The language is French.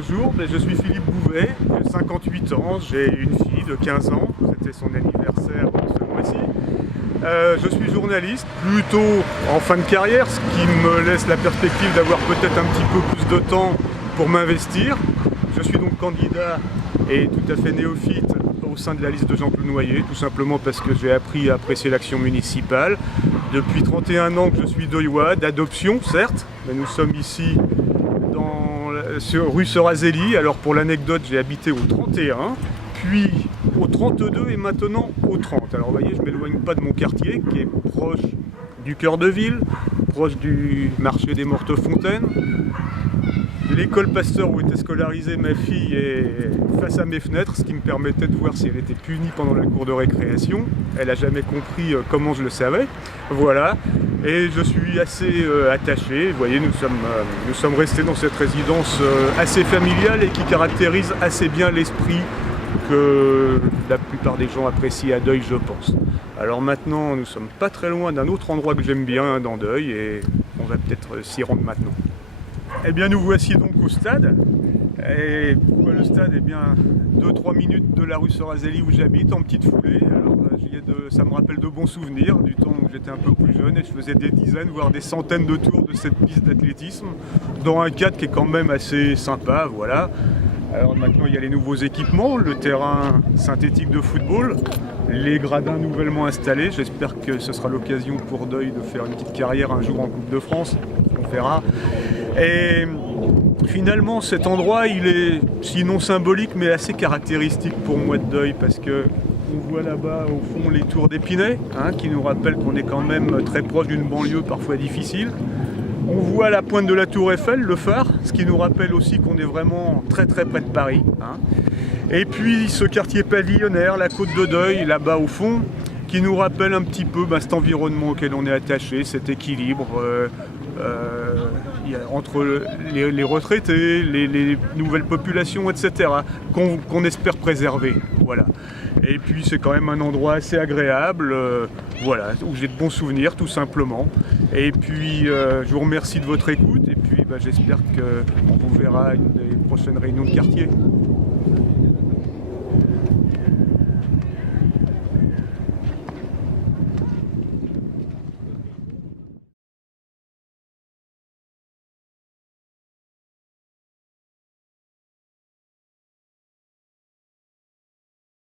bonjour, je suis Philippe Bouvet, j'ai 58 ans, j'ai une fille de 15 ans, c'était son anniversaire ce mois-ci. Je suis journaliste, plutôt en fin de carrière, ce qui me laisse la perspective d'avoir peut-être un petit peu plus de temps pour m'investir. Je suis donc candidat et tout à fait néophyte au sein de la liste de Jean-Claude Noyer, tout simplement parce que j'ai appris à apprécier l'action municipale. Depuis 31 ans que je suis d'Oïwa, d'adoption certes, mais nous sommes ici sur rue Sorazeli. Alors pour l'anecdote, j'ai habité au 31, puis au 32 et maintenant au 30. Alors vous voyez, je ne m'éloigne pas de mon quartier qui est proche du cœur de ville, proche du marché des Mortefontaines. L'école Pasteur où était scolarisée ma fille est face à mes fenêtres, ce qui me permettait de voir si elle était punie pendant la cour de récréation. Elle n'a jamais compris comment je le savais. Voilà. Et je suis assez attaché. Vous voyez, nous sommes restés dans cette résidence assez familiale et qui caractérise assez bien l'esprit que la plupart des gens apprécient à Deuil, je pense. Alors maintenant, nous sommes pas très loin d'un autre endroit que j'aime bien dans Deuil et on va peut-être s'y rendre maintenant. Eh bien, nous voici donc au stade. Et pourquoi le stade? Eh bien, 2-3 minutes de la rue Sorazeli où j'habite, en petite foulée. Alors, ça me rappelle de bons souvenirs du temps où j'étais un peu plus jeune et je faisais des dizaines, voire des centaines de tours de cette piste d'athlétisme, dans un cadre qui est quand même assez sympa, voilà. Alors maintenant, il y a les nouveaux équipements, le terrain synthétique de football, les gradins nouvellement installés. J'espère que ce sera l'occasion pour Deuil de faire une petite carrière un jour en Coupe de France, on verra. Et finalement, cet endroit, il est sinon symbolique, mais assez caractéristique pour moi de Deuil, parce que on voit là-bas au fond les tours d'Épinay, qui nous rappellent qu'on est quand même très proche d'une banlieue parfois difficile. On voit la pointe de la tour Eiffel, le phare, ce qui nous rappelle aussi qu'on est vraiment très très près de Paris. Et puis ce quartier pavillonnaire, la côte de Deuil, là-bas au fond, qui nous rappelle un petit peu cet environnement auquel on est attaché, cet équilibre entre les retraités, les nouvelles populations, etc., qu'on espère préserver. Voilà. Et puis c'est quand même un endroit assez agréable, voilà, où j'ai de bons souvenirs tout simplement. Et puis je vous remercie de votre écoute et puis j'espère qu'on vous verra à une des prochaines réunions de quartier.